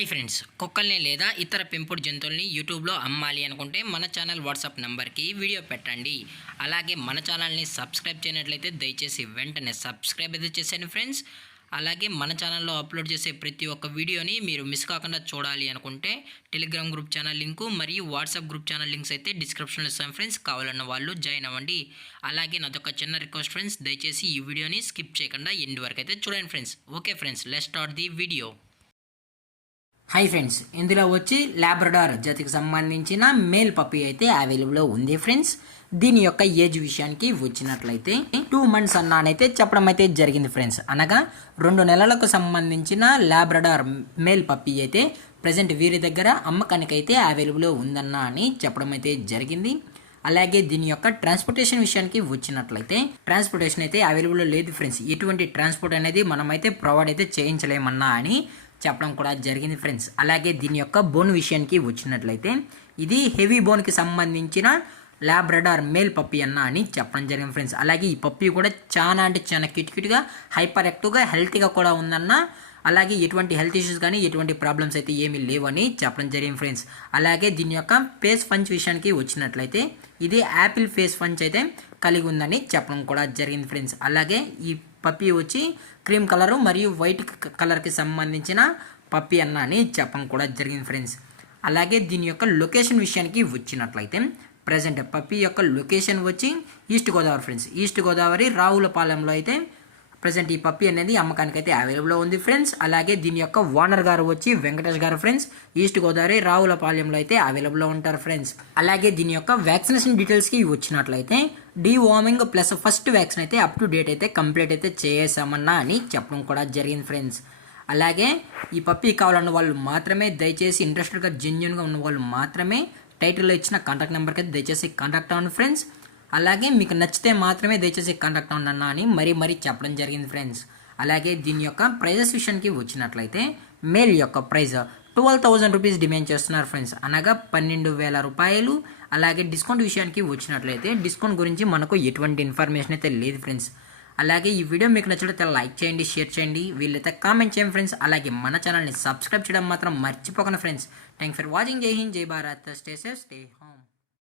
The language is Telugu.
హాయ్ ఫ్రెండ్స్, కుక్కల్ని లేదా ఇతర పెంపుడు జంతువుల్ని యూట్యూబ్లో అమ్మాలి అనుకుంటే మన ఛానల్ వాట్సాప్ నెంబర్కి వీడియో పెట్టండి. అలాగే మన ఛానల్ని సబ్స్క్రైబ్ చేయనట్లయితే దయచేసి వెంటనే సబ్స్క్రైబ్ అయితే చేసేయండి ఫ్రెండ్స్. అలాగే మన ఛానల్లో అప్లోడ్ చేసే ప్రతి ఒక్క వీడియోని మీరు మిస్ కాకుండా చూడాలి అనుకుంటే టెలిగ్రామ్ గ్రూప్ ఛానల్ లింకు మరియు వాట్సాప్ గ్రూప్ ఛానల్ లింక్స్ అయితే డిస్క్రిప్షన్లో ఇస్తాను ఫ్రెండ్స్. కావాలన్న వాళ్ళు జాయిన్ అవ్వండి. అలాగే నాదొక చిన్న రిక్వెస్ట్ ఫ్రెండ్స్, దయచేసి ఈ వీడియోని స్కిప్ చేయకుండా ఎండ్ వరకు అయితే చూడండి friends. Okay friends, let's start the video. Hi friends, ఇందులో వచ్చి లాబ్రడార్ జాతికి సంబంధించిన మేల్ పప్పీ అయితే అవైలబుల్లో ఉంది ఫ్రెండ్స్. దీని యొక్క ఏజ్ విషయానికి వచ్చినట్లయితే 2 months అన్నానైతే చెప్పడం అయితే జరిగింది ఫ్రెండ్స్. అనగా 2 నెలలకు సంబంధించిన లాబ్రడార్ మేల్ పప్పీ అయితే ప్రజెంట్ వీరి దగ్గర అమ్మకానికి అయితే అవైలబుల్లో ఉందన్నా అని చెప్పడం అయితే జరిగింది. అలాగే దీని యొక్క ట్రాన్స్పోర్టేషన్ విషయానికి వచ్చినట్లయితే ట్రాన్స్పోర్టేషన్ అయితే అవైలబుల్లో లేదు ఫ్రెండ్స్. ఎటువంటి ట్రాన్స్పోర్ట్ అనేది మనమైతే ప్రొవైడ్ అయితే చేయించలేమన్నా అని చెప్పడం కూడా జరిగింది ఫ్రెండ్స్. అలాగే దీని యొక్క బోన్ విషయానికి వచ్చినట్లయితే ఇది హెవీ బోన్కి సంబంధించిన లాబ్రడార్ మేల్ పప్పీ అన్న అని చెప్పడం జరిగింది ఫ్రెండ్స్. అలాగే ఈ పప్పీ కూడా చాలా అంటే చాలా క్యూట్గా హైపర్ యాక్టివ్గా హెల్తీగా కూడా ఉందన్న. అలాగే ఎటువంటి హెల్త్ ఇష్యూస్ కానీ ఎటువంటి ప్రాబ్లమ్స్ అయితే ఏమీ లేవని చెప్పడం జరిగింది ఫ్రెండ్స్. అలాగే దీని యొక్క ఫేస్ పంచ్ విషయానికి వచ్చినట్లయితే ఇది యాపిల్ ఫేస్ పంచ్ అయితే కలిగి ఉందని చెప్పడం కూడా జరిగింది ఫ్రెండ్స్. అలాగే ఈ పప్పీ వచ్చి క్రీమ్ కలరు మరియు వైట్ కలర్కి సంబంధించిన పప్పీ అన్న అని చెప్పడం కూడా జరిగింది ఫ్రెండ్స్. అలాగే దీని యొక్క లొకేషన్ విషయానికి వచ్చినట్లయితే ప్రజెంట్ పప్పీ యొక్క లొకేషన్ వచ్చి east Godavari friends. East Godavari రావులపాలెంలో అయితే ప్రజెంట్ ఈ పప్పీ అనేది అమ్మకానికి అయితే అవైలబుల్లో ఉంది ఫ్రెండ్స్. అలాగే దీని యొక్క ఓనర్ గారు వచ్చి వెంకటేష్ గారు ఫ్రెండ్స్. ఈస్ట్ గోదావరి రావులపాలెంలో అయితే అవైలబుల్లో ఉంటారు ఫ్రెండ్స్. అలాగే దీని యొక్క వ్యాక్సినేషన్ డీటెయిల్స్కి వచ్చినట్లయితే డీవార్మింగ్ ప్లస్ ఫస్ట్ వ్యాక్సిన్ అయితే అప్ టు డేట్ అయితే కంప్లీట్ అయితే చేసామన్నా అని చెప్పడం కూడా జరిగింది ఫ్రెండ్స్. అలాగే ఈ పప్పీ కావాలన్న వాళ్ళు మాత్రమే దయచేసి ఇంట్రెస్టెడ్గా జెన్యున్గా ఉన్న వాళ్ళు మాత్రమే టైటిల్లో ఇచ్చిన కాంటాక్ట్ నెంబర్కి అయితే దయచేసి కాంటాక్ట్ అవ్వండి ఫ్రెండ్స్. అలాగే మీకు నచ్చితే మాత్రమే దయచేసి కాంటాక్ట్ అవ్వండి అని మరీ చెప్పడం జరిగింది ఫ్రెండ్స్. అలాగే దీని యొక్క ప్రైజెస్ విషయానికి వచ్చినట్లయితే మేల్ యొక్క ప్రైజ్ 12,000 రూపీస్ డిమాండ్ చేస్తున్నారు ఫ్రెండ్స్. అనగా 12,000 రూపాయలు. అలాగే డిస్కౌంట్ విషయానికి వచ్చినట్లయితే డిస్కౌంట్ గురించి మనకు ఎటువంటి ఇన్ఫర్మేషన్ అయితే లేదు ఫ్రెండ్స్. అలాగే ఈ వీడియో మీకు నచ్చినట్లయితే లైక్ చేయండి, షేర్ చేయండి, వీళ్ళైతే కామెంట్ చేయండి ఫ్రెండ్స్. అలాగే మన ఛానల్ని సబ్స్క్రైబ్ చేయడం మాత్రం మర్చిపోకండి ఫ్రెండ్స్. Thanks for watching. జై హింద్, జై Bharat, stay safe, stay home.